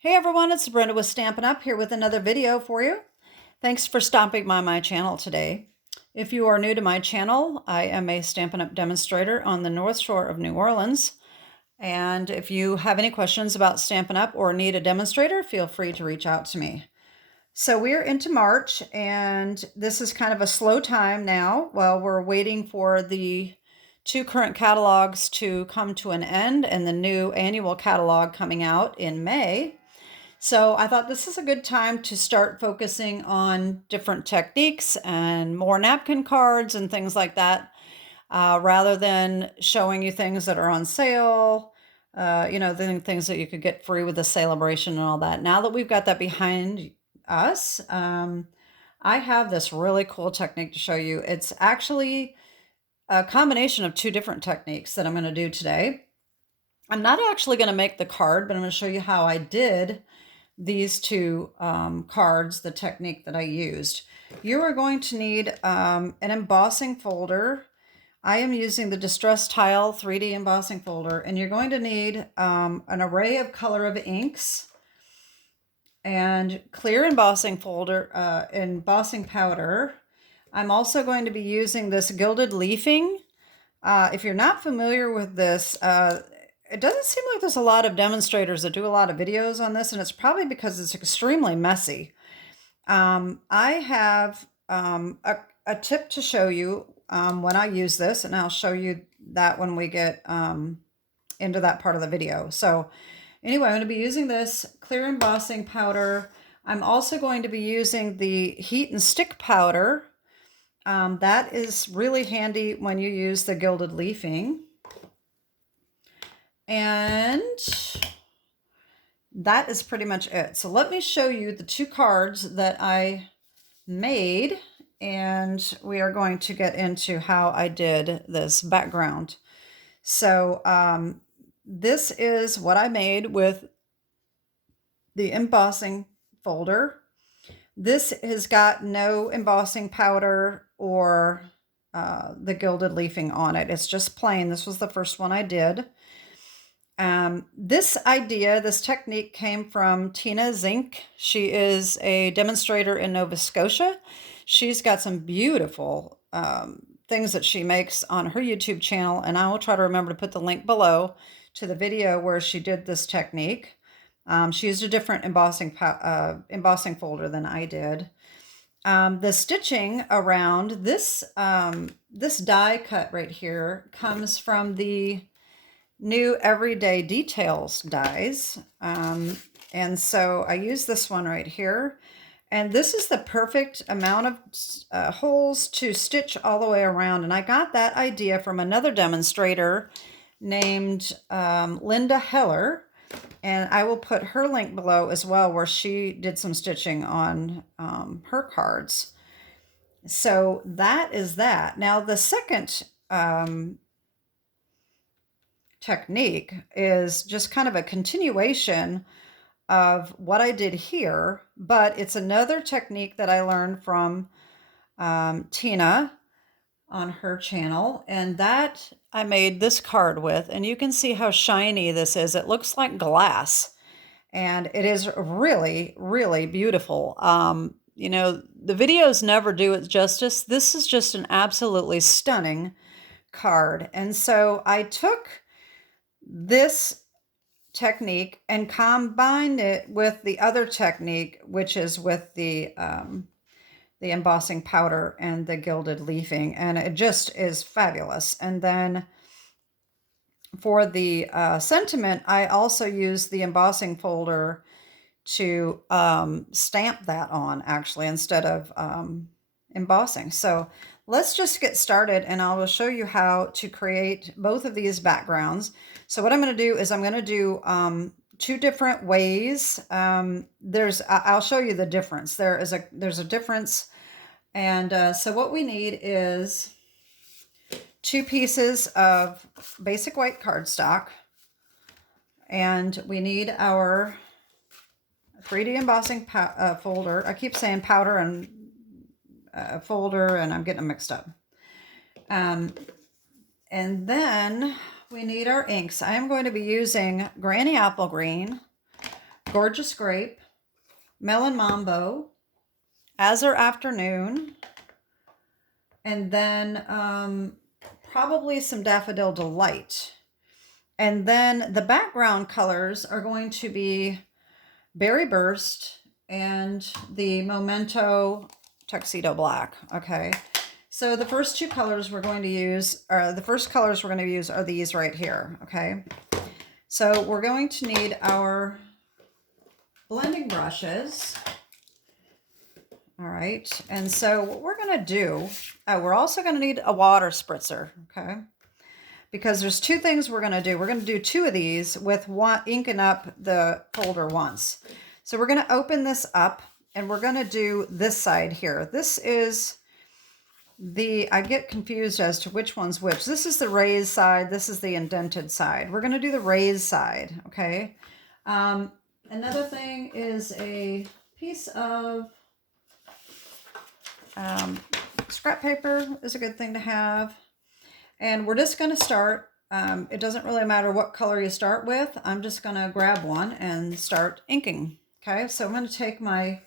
Hey everyone, it's Brenda with Stampin' Up! Here with another video for you. Thanks for stopping by my channel today. If you are new to my channel, I am a Stampin' Up! Demonstrator on the North Shore of New Orleans. And if you have any questions about Stampin' Up! Or need a demonstrator, feel free to reach out to me. So we're into March, and this is kind of a slow time now while we're waiting for the two current catalogs to come to an end and the new annual catalog coming out in May. So I thought this is a good time to start focusing on different techniques and more napkin cards and things like that, rather than showing you things that are on sale, the things that you could get free with the celebration and all that. Now that we've got that behind us, I have this really cool technique to show you. It's actually a combination of two different techniques that I'm going to do today. I'm not actually going to make the card, but I'm going to show you how I did these two cards, the technique that I used. You are going to need an embossing folder. I am using the Distress Tile 3D embossing folder, and you're going to need an array of color of inks and clear embossing folder, embossing powder. I'm also going to be using this gilded leafing. If you're not familiar with this, it doesn't seem like there's a lot of demonstrators that do a lot of videos on this, and it's probably because it's extremely messy. I have a tip to show you when I use this, and I'll show you that when we get into that part of the video. So anyway, I'm going to be using this clear embossing powder. I'm also going to be using the heat and stick powder. That is really handy when you use the gilded leafing. And that is pretty much it. So let me show you the two cards that I made, and we are going to get into how I did this background. So this is what I made with the embossing folder. This has got no embossing powder or the gilded leafing on it. It's just plain. This was the first one I did. This idea, this technique came from Tina Zink. She is a demonstrator in Nova Scotia. She's got some beautiful things that she makes on her YouTube channel, and I will try to remember to put the link below to the video where she did this technique. She used a different embossing folder than I did. The stitching around this, this die cut right here comes from the new Everyday Details dies. And so I use this one right here. And this is the perfect amount of holes to stitch all the way around. And I got that idea from another demonstrator named Linda Heller. And I will put her link below as well, where she did some stitching on her cards. So that is that. Now the second technique is just kind of a continuation of what I did here, but it's another technique that I learned from Tina on her channel, and that I made this card with, and you can see how shiny this is. It looks like glass, and it is really, really beautiful. The videos never do it justice. This is just an absolutely stunning card. And so I took this technique and combined it with the other technique, which is with the embossing powder and the gilded leafing, and it just is fabulous. And then for the sentiment, I also use the embossing folder to stamp that on, actually, instead of embossing. So let's just get started, and I will show you how to create both of these backgrounds. So what I'm going to do is I'm going to do two different ways. I'll show you the difference. There's a difference, and so what we need is two pieces of basic white cardstock, and we need our 3D embossing folder. I keep saying powder and folder, and I'm getting them mixed up. And then we need our inks. I am going to be using Granny Apple Green, Gorgeous Grape, Melon Mambo, Azure Afternoon, and then probably some Daffodil Delight. And then the background colors are going to be Berry Burst and the Momento Tuxedo Black. Okay, so the first two colors we're going to use, or the first colors we're going to use are these right here. Okay, so we're going to need our blending brushes. All right, and so what we're going to do, we're also going to need a water spritzer. Okay, because there's two things we're going to do. We're going to do two of these with inking up the folder once. So we're going to open this up and we're going to do this side here. This is I get confused as to which one's which. This is the raised side. This is the indented side. We're going to do the raised side. Okay. Another thing is a piece of scrap paper is a good thing to have. And we're just going to start. It doesn't really matter what color you start with. I'm just going to grab one and start inking. Okay, so I'm going to take my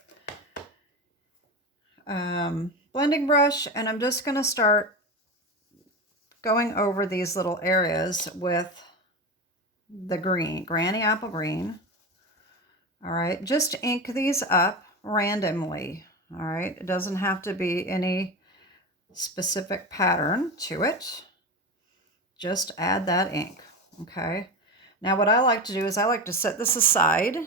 blending brush and I'm just going to start going over these little areas with the green, Granny Apple Green. All right, just ink these up randomly. All right, it doesn't have to be any specific pattern to it. Just add that ink. Okay, now what I like to do is I like to set this aside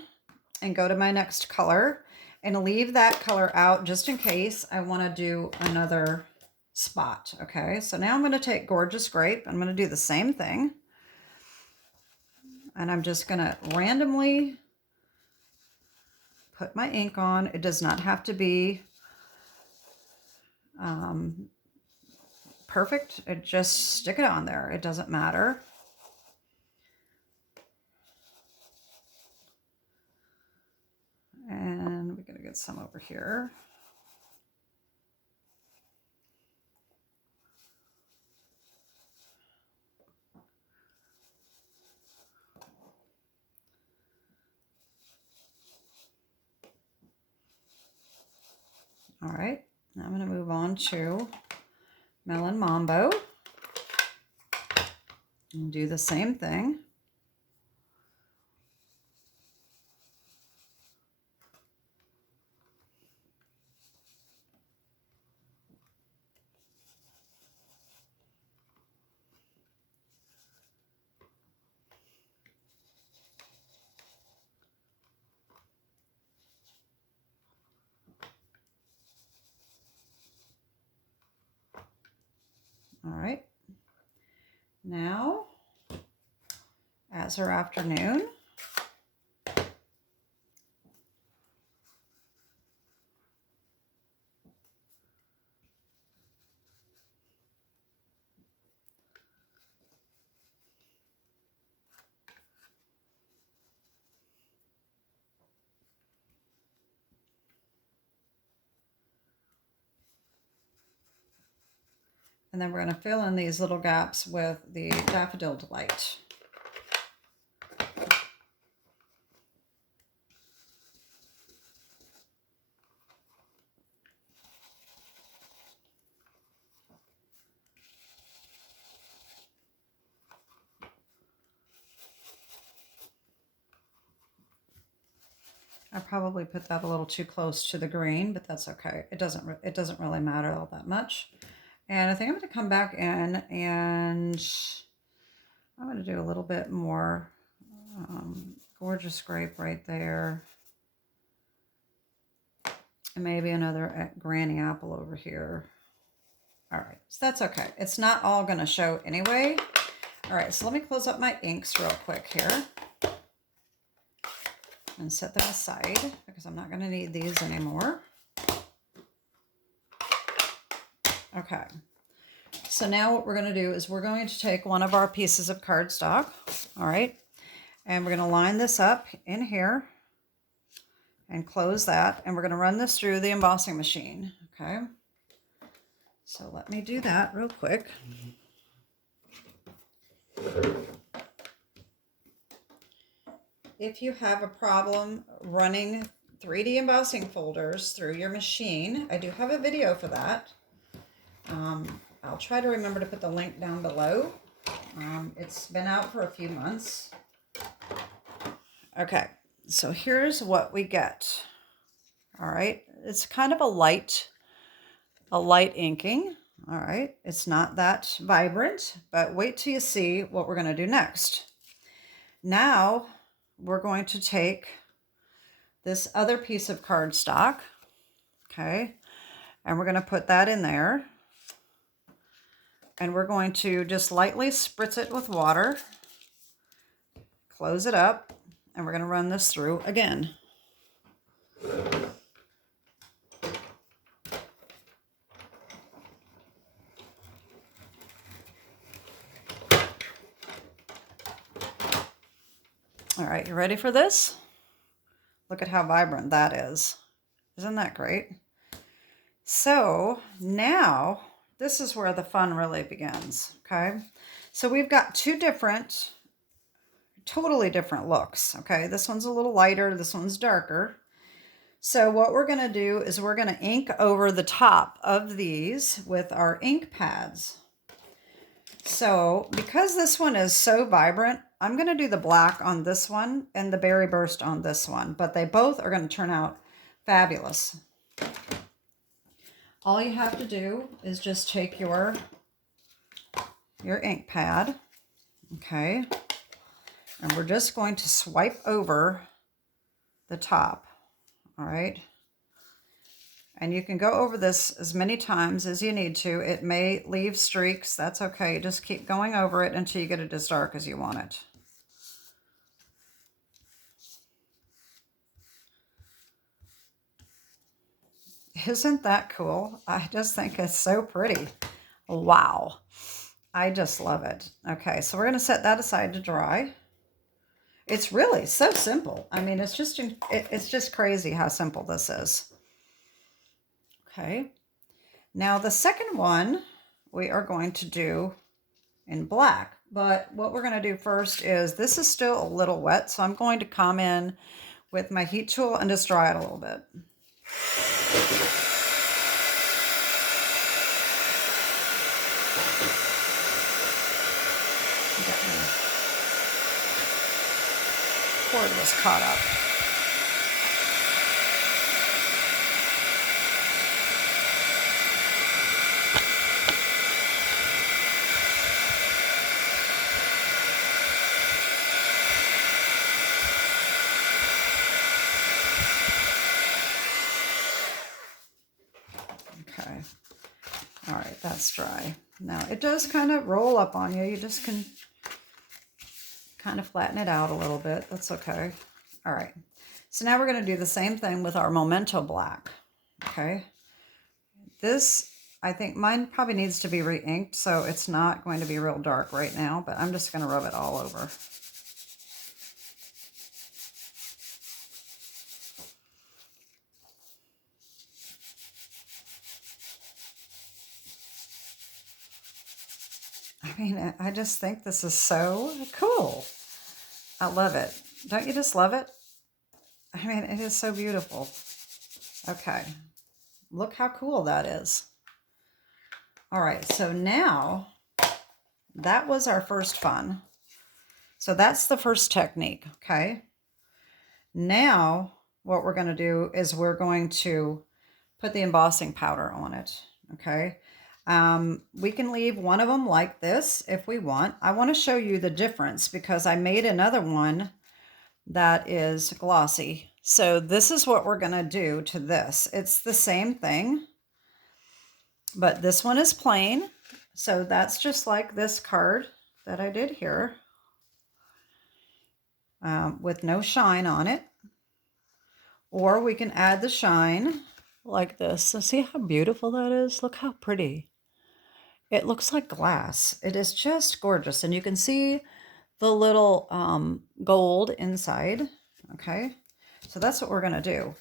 and go to my next color and leave that color out just in case I want to do another spot. Okay, so now I'm going to take Gorgeous Grape. I'm going to do the same thing. And I'm just going to randomly put my ink on. It does not have to be perfect. Just stick it on there. It doesn't matter. And we're going to get some over here. All right, now I'm going to move on to Melon Mambo and do the same thing. All right, now Azure Afternoon. And then we're going to fill in these little gaps with the Daffodil Delight. I probably put that a little too close to the green, but that's okay. It doesn't really matter all that much. And I think I'm going to come back in and I'm going to do a little bit more Gorgeous Grape right there. And maybe another Granny Apple over here. All right, so that's okay. It's not all going to show anyway. All right, so let me close up my inks real quick here and set them aside because I'm not going to need these anymore. Okay, so now what we're going to do is we're going to take one of our pieces of cardstock, all right, and we're going to line this up in here and close that, and we're going to run this through the embossing machine, okay? So let me do that real quick. if you have a problem running 3D embossing folders through your machine, I do have a video for that. I'll try to remember to put the link down below. It's been out for a few months. Okay, so here's what we get. All right, it's kind of a light inking. All right, it's not that vibrant, but wait till you see what we're going to do next. Now we're going to take this other piece of cardstock, okay, and we're going to put that in there. And we're going to just lightly spritz it with water, close it up, and we're going to run this through again. All right, you ready for this? Look at how vibrant that is. Isn't that great? So now this is where the fun really begins, okay? So we've got two different, totally different looks, okay? This one's a little lighter, this one's darker. So what we're gonna do is we're gonna ink over the top of these with our ink pads. So because this one is so vibrant, I'm gonna do the black on this one and the berry burst on this one, but they both are gonna turn out fabulous. All you have to do is just take your ink pad, okay, and we're just going to swipe over the top, all right? And you can go over this as many times as you need to. It may leave streaks, that's okay. Just keep going over it until you get it as dark as you want it. Isn't that cool? I just think it's so pretty. Wow. I just love it. Okay, so we're going to set that aside to dry. It's really so simple. I mean, it's just crazy how simple this is. Okay. Now the second one we are going to do in black, but what we're going to do first is this is still a little wet, so I'm going to come in with my heat tool and just dry it a little bit. Cord was caught up. Okay. All right, that's dry. Now it does kind of roll up on you. You just can kind of flatten it out a little bit. That's okay. All right. So now we're going to do the same thing with our Momento black. Okay. This, I think mine probably needs to be re-inked, so it's not going to be real dark right now, but I'm just going to rub it all over. I mean, I just think this is so cool. I love it. Don't you just love it? I mean, it is so beautiful. Okay. Look how cool that is. All right, so now that was our first fun. So that's the first technique, okay? Now what we're going to do is we're going to put the embossing powder on it, okay? We can leave one of them like this if we want. I want to show you the difference because I made another one that is glossy. So this is what we're going to do to this. It's the same thing, but this one is plain. So that's just like this card that I did here with no shine on it. Or we can add the shine like this. So see how beautiful that is? Look how pretty. It looks like glass. It is just gorgeous. And you can see the little gold inside. Okay, so that's what we're going to do.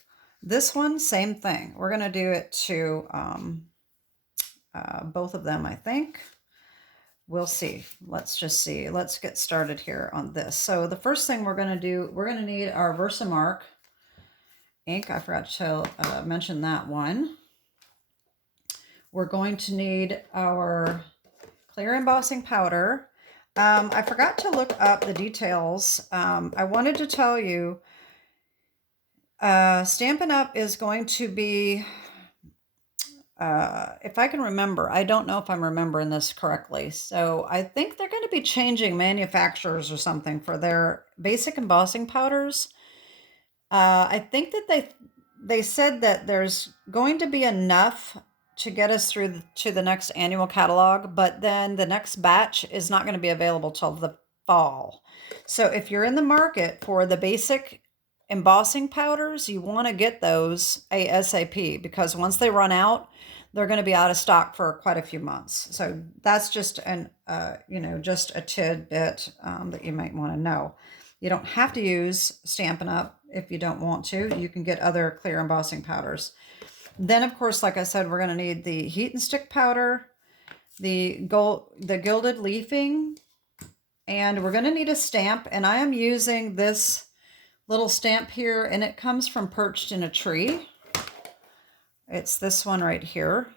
This one, same thing. We're going to do it to both of them, I think, we'll see. Let's just see. Let's get started here on this. So the first thing we're going to do, we're going to need our VersaMark ink. I forgot to mention that one. We're going to need our clear embossing powder. I forgot to look up the details. I wanted to tell you, Stampin' Up! Is going to be, if I can remember, I don't know if I'm remembering this correctly. So I think they're going to be changing manufacturers or something for their basic embossing powders. I think that they said that there's going to be enough to get us through to the next annual catalog, but then the next batch is not going to be available till the fall. So if you're in the market for the basic embossing powders, you want to get those ASAP, because once they run out, they're going to be out of stock for quite a few months. So that's just an just a tidbit that you might want to know. You don't have to use Stampin' Up! If you don't want to. You can get other clear embossing powders. Then, of course, like I said, we're going to need the heat and stick powder, the gilded leafing, and we're going to need a stamp. And I am using this little stamp here, and it comes from Perched in a Tree. It's this one right here.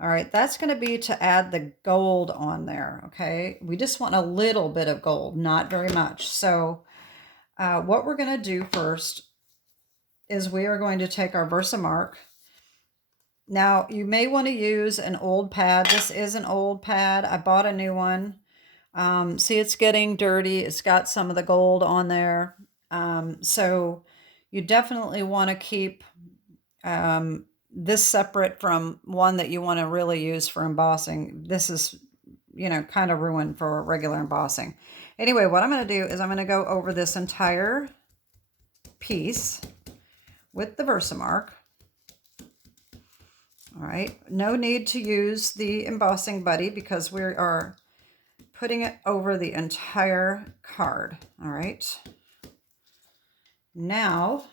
All right, that's going to be to add the gold on there, okay? We just want a little bit of gold, not very much. So what we're going to do first is we are going to take our VersaMark. Now, you may want to use an old pad. This is an old pad. I bought a new one. See, it's getting dirty. It's got some of the gold on there. So you definitely want to keep this separate from one that you want to really use for embossing. This is, kind of ruined for regular embossing. Anyway, what I'm going to do is I'm going to go over this entire piece with the VersaMark. All right, no need to use the embossing buddy because we are putting it over the entire card. All right. Now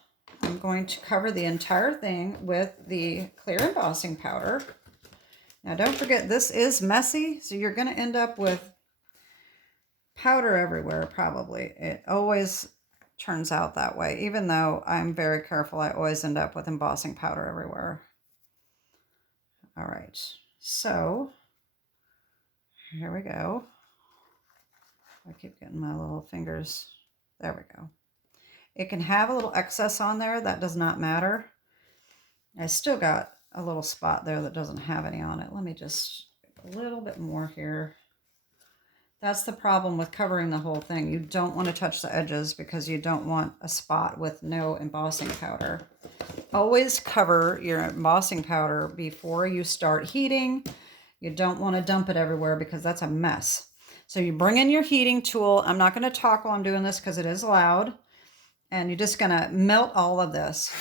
I'm going to cover the entire thing with the clear embossing powder. Now don't forget, this is messy, so you're going to end up with powder everywhere probably. It always turns out that way. Even though I'm very careful, I always end up with embossing powder everywhere. All right, so here we go. I keep getting my little fingers. There we go. It can have a little excess on there. That does not matter. I still got a little spot there that doesn't have any on it. Let me just a little bit more here. That's the problem with covering the whole thing. You don't want to touch the edges because you don't want a spot with no embossing powder. Always cover your embossing powder before you start heating. You don't want to dump it everywhere because that's a mess. So you bring in your heating tool. I'm not going to talk while I'm doing this because it is loud. And you're just going to melt all of this.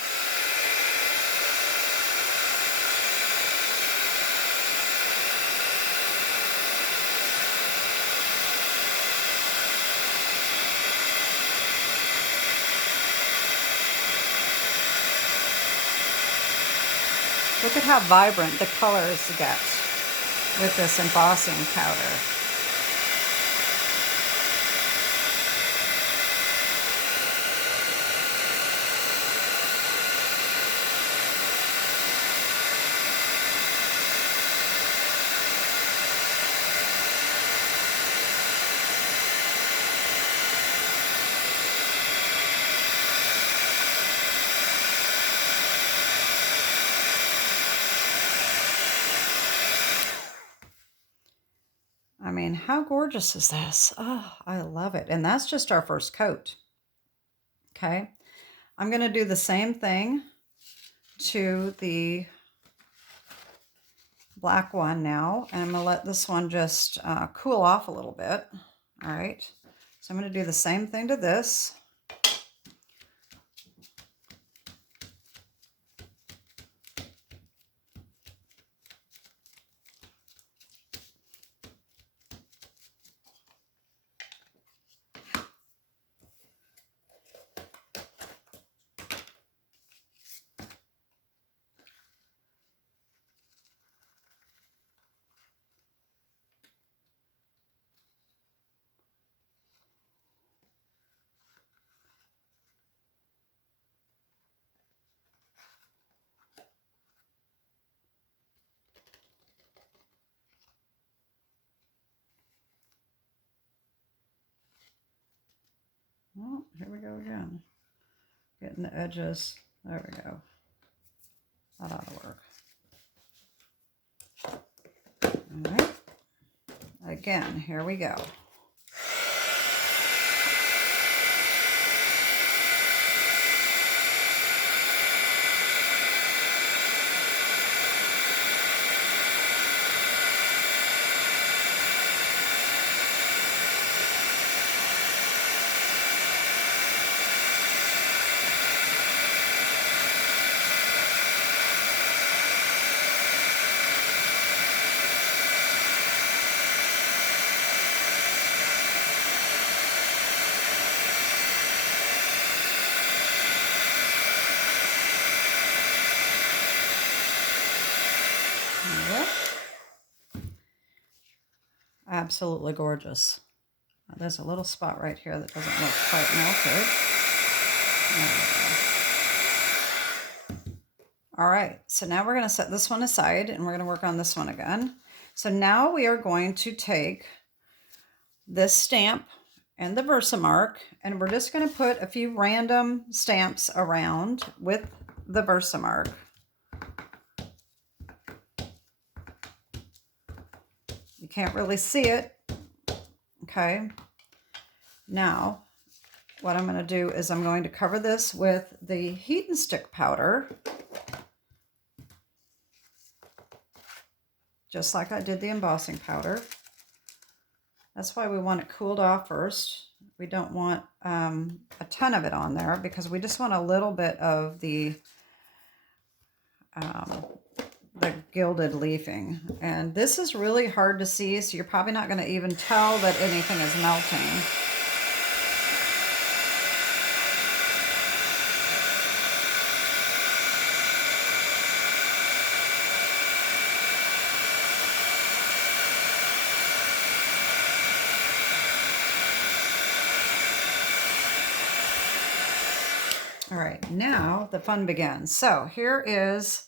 Look at how vibrant the colors get with this embossing powder. I mean, how gorgeous is this? Oh, I love it. And that's just our first coat. Okay. I'm going to do the same thing to the black one now. And I'm going to let this one just cool off a little bit. All right. So I'm going to do the same thing to this. Oh, here we go again. Getting the edges. There we go. That ought to work. All right. Again, here we go. Absolutely gorgeous. There's a little spot right here that doesn't look quite melted. All right, so now we're going to set this one aside and we're going to work on this one again. So now we are going to take this stamp and the VersaMark, and we're just going to put a few random stamps around with the VersaMark. You can't really see it. Okay. Now, what I'm going to do is I'm going to cover this with the heat and stick powder, just like I did the embossing powder. That's why we want it cooled off first. We don't want a ton of it on there because we just want a little bit of the gilded leafing. And this is really hard to see, so you're probably not going to even tell that anything is melting. All right, now the fun begins. So here is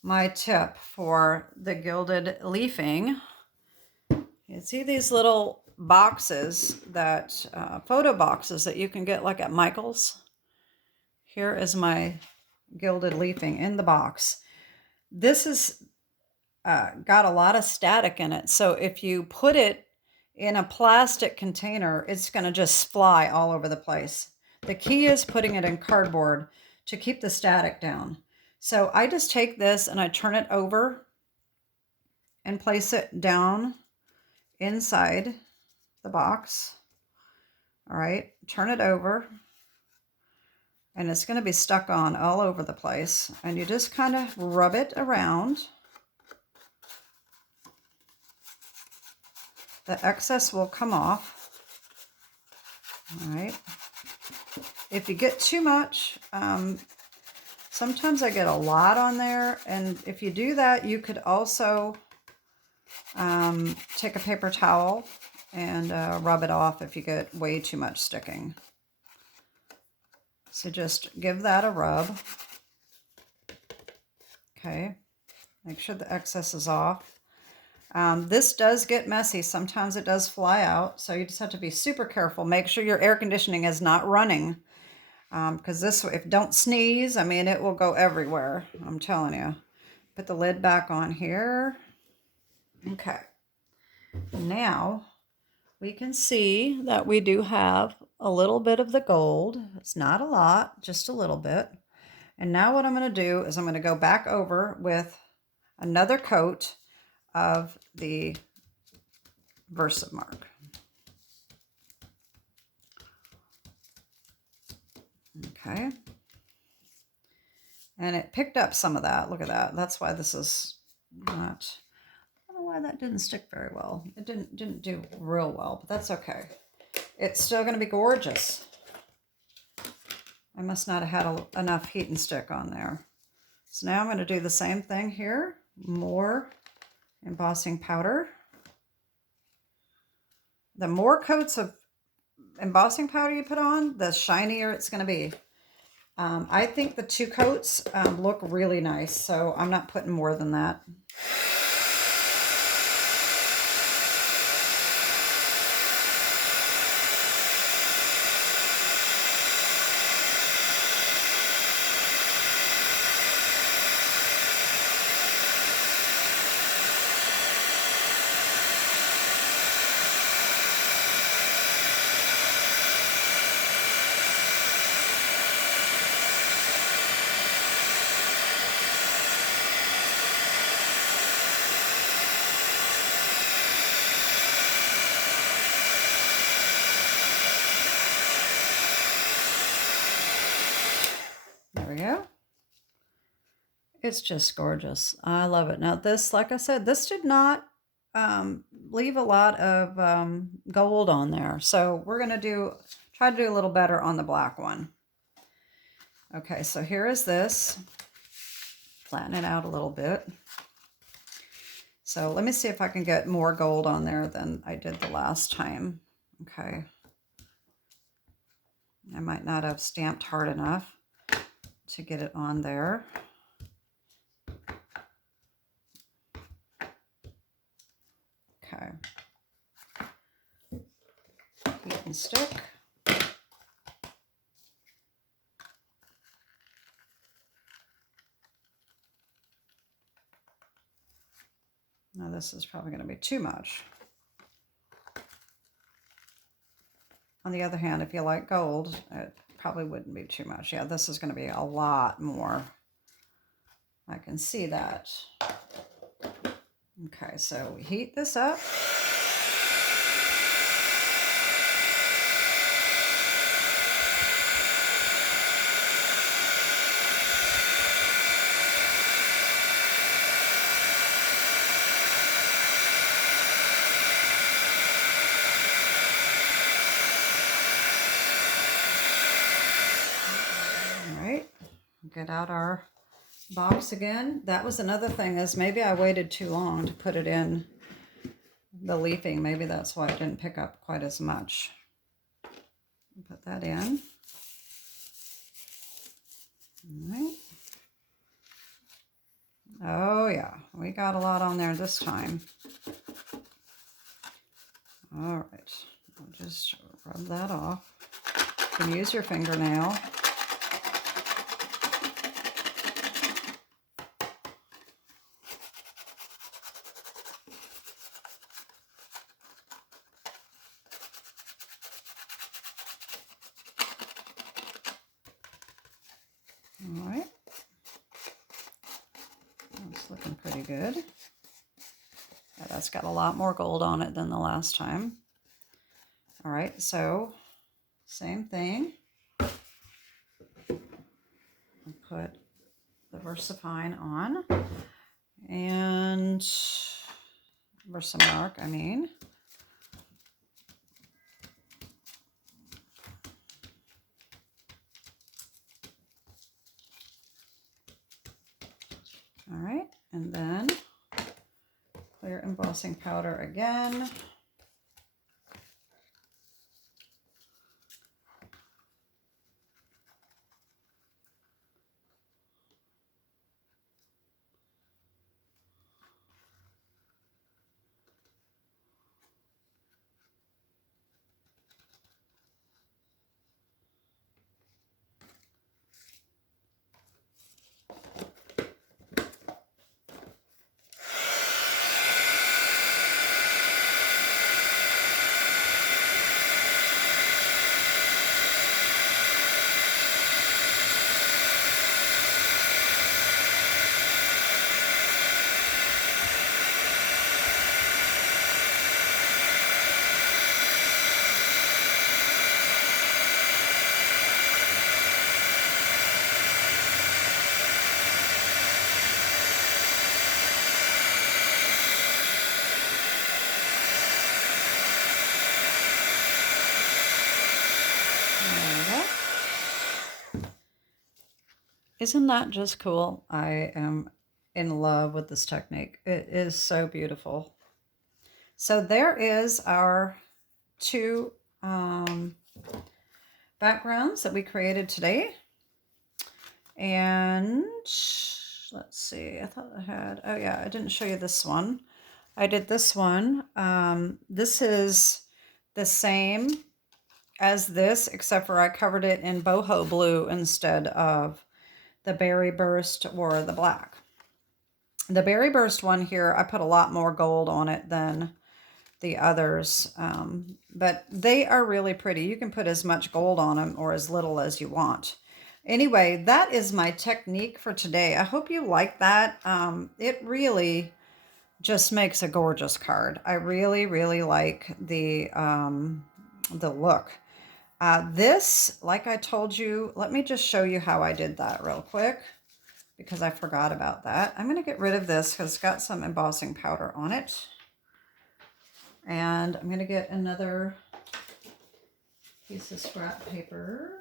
my tip for the gilded leafing. You see these little boxes that, photo boxes that you can get like at Michael's? Here is my gilded leafing in the box. This is got a lot of static in it. So if you put it in a plastic container, it's going to just fly all over the place. The key is putting it in cardboard to keep the static down. So I just take this and I turn it over and place it down inside the box. All right, turn it over and it's going to be stuck on all over the place. And you just kind of rub it around. The excess will come off. All right. If you get too much, sometimes I get a lot on there, and if you do that, you could also take a paper towel and rub it off if you get way too much sticking. So just give that a rub. Okay, make sure the excess is off. This does get messy. Sometimes it does fly out, so you just have to be super careful. Make sure your air conditioning is not running. Because this, if don't sneeze, I mean, it will go everywhere. I'm telling you. Put the lid back on here. Okay. Now we can see that we do have a little bit of the gold. It's not a lot, just a little bit. And now what I'm going to do is I'm going to go back over with another coat of the VersaMark. Okay, and it picked up some of that. Look at that. That's why this is not, I don't know why that didn't stick very well. It didn't do real well, but that's okay. It's still going to be gorgeous. I must not have had enough heat and stick on there. So now I'm going to do the same thing here. More embossing powder. The more coats of embossing powder you put on, the shinier it's going to be. I think the 2 coats look really nice, so I'm not putting more than that. we go. It's just gorgeous. I love it. Now this, like I said, this did not leave a lot of gold on there. So we're going to try to do a little better on the black one. Okay, so here is this. Flatten it out a little bit. So let me see if I can get more gold on there than I did the last time. Okay. I might not have stamped hard enough to get it on there. Okay. Heat and stick. Now this is probably going to be too much. On the other hand, if you like gold, it probably wouldn't be too much. Yeah, this is going to be a lot more. I can see that. Okay, so we heat this up. Get out our box again. That was another thing, is maybe I waited too long to put it in the leafing. Maybe that's why it didn't pick up quite as much. Put that in. All right. Oh yeah, we got a lot on there this time. All right, I'll just rub that off. You can use your fingernail. All right, that's looking pretty good. Yeah, that's got a lot more gold on it than the last time. All right, so same thing. I'll put the VersaFine on, and VersaMark, I mean. All right, and then clear embossing powder again. Isn't that just cool? I am in love with this technique. It is so beautiful. So there is our two backgrounds that we created today. And let's see, I thought I had, oh yeah, I didn't show you this one. I did this one. This is the same as this, except for I covered it in boho blue instead of the berry burst or the black. The berry burst one here, I put a lot more gold on it than the others, but they are really pretty. You can put as much gold on them or as little as you want. Anyway, that is my technique for today. I hope you like that. It really just makes a gorgeous card. I really, really like the look. This, like I told you, let me just show you how I did that real quick because I forgot about that. I'm going to get rid of this because it's got some embossing powder on it. And I'm going to get another piece of scrap paper.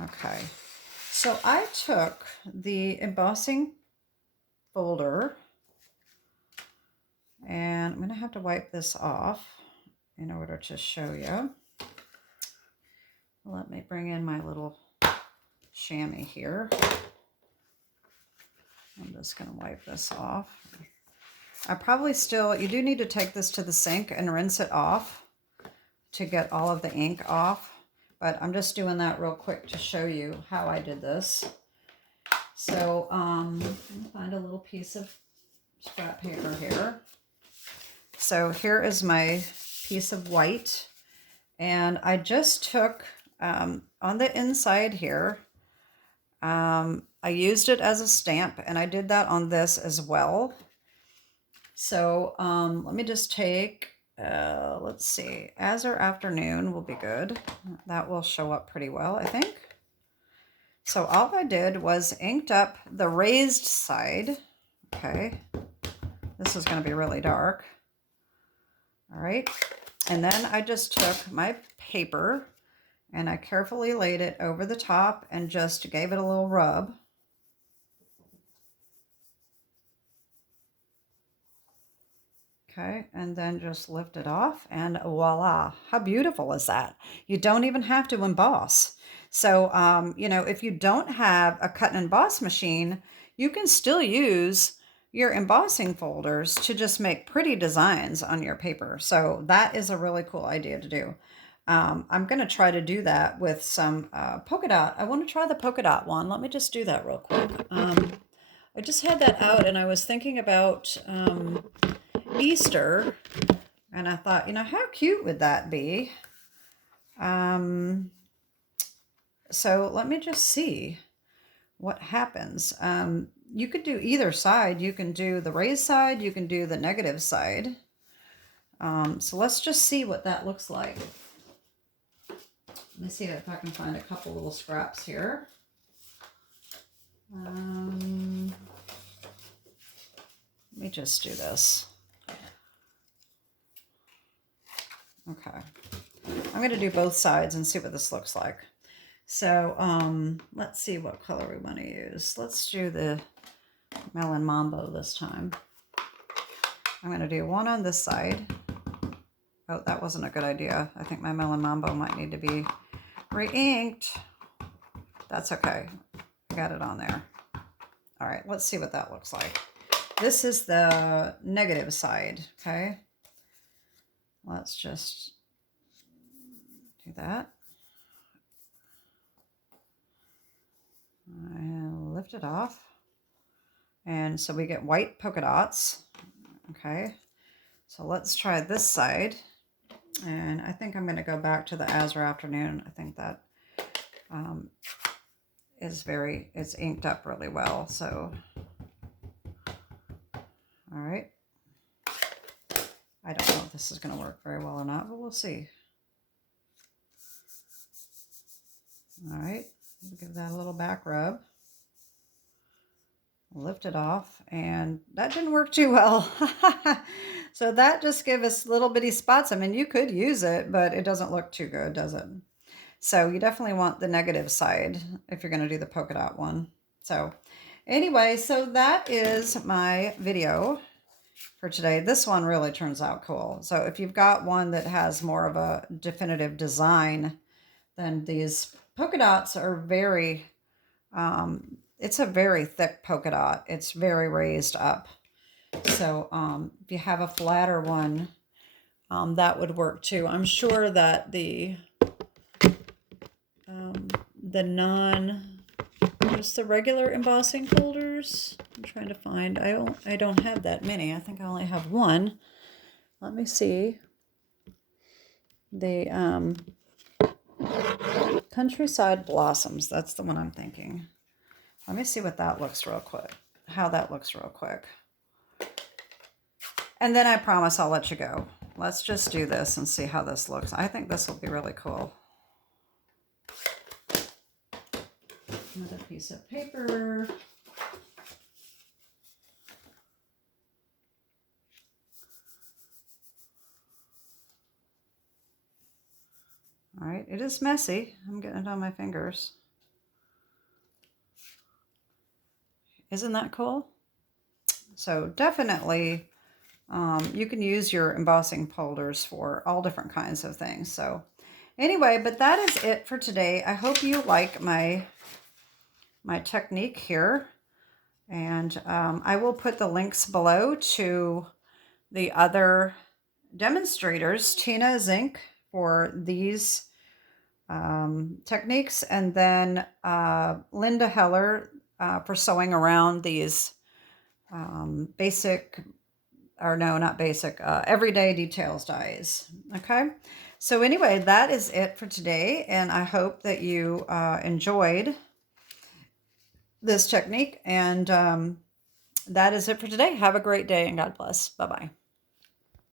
Okay, so I took the embossing folder and I'm going to have to wipe this off in order to show you. Let me bring in my little chamois here. I'm just going to wipe this off. I probably still, you do need to take this to the sink and rinse it off to get all of the ink off. But I'm just doing that real quick to show you how I did this. So I'm going to find a little piece of scrap paper here. So here is my piece of white. And I just took, on the inside here, I used it as a stamp, and I did that on this as well. So let me just take, let's see, Azure Afternoon will be good. That will show up pretty well, I think. So all I did was inked up the raised side. Okay, this is going to be really dark. All right, and then I just took my paper and I carefully laid it over the top and just gave it a little rub. Okay, and then just lift it off and voila. How beautiful is that? You don't even have to emboss. So, you know, if you don't have a cut and emboss machine, you can still use your embossing folders to just make pretty designs on your paper. So that is a really cool idea to do. I'm going to try to do that with some polka dot. I want to try the polka dot one. Let me just do that real quick. I just had that out and I was thinking about Easter, and I thought, you know, how cute would that be? So let me just see what happens. You could do either side. You can do the raised side, you can do the negative side. So let's just see what that looks like. Let me see if I can find a couple little scraps here. Let me just do this. Okay, I'm going to do both sides and see what this looks like. So let's see what color we want to use. Let's do the Melon Mambo this time. I'm going to do one on this side. Oh, that wasn't a good idea. I think my Melon Mambo might need to be re-inked. That's okay. I got it on there. All right, let's see what that looks like. This is the negative side, okay? Let's just do that. And lift it off. And so we get white polka dots. Okay, so let's try this side. And I think I'm going to go back to the Azure Afternoon. I think that it's inked up really well. So, all right. I don't know if this is going to work very well or not, but we'll see. All right, we'll give that a little back rub. Lift it off, and that didn't work too well. So that just gave us little bitty spots. I mean, you could use it, but it doesn't look too good, does it? So you definitely want the negative side if you're going to do the polka dot one. So anyway, so that is my video for today. This one really turns out cool. So if you've got one that has more of a definitive design, then these polka dots are very, it's a very thick polka dot. It's very raised up. So if you have a flatter one, that would work too. I'm sure that just the regular embossing folders. I'm trying to find, I don't have that many. I think I only have one. Let me see. The Countryside Blossoms, that's the one I'm thinking. Let me see what that looks real quick. How that looks real quick. And then I promise I'll let you go. Let's just do this and see how this looks. I think this will be really cool. Another piece of paper. All right, it is messy. I'm getting it on my fingers. Isn't that cool? So definitely, you can use your embossing folders for all different kinds of things. So anyway, but that is it for today. I hope you like my technique here. And I will put the links below to the other demonstrators, Tina's ink for these techniques, and then Linda Heller for sewing around these basic, or no, not basic, everyday details dies. Okay, so anyway, that is it for today, and I hope that you enjoyed this technique, and that is it for today. Have a great day, and God bless. Bye-bye.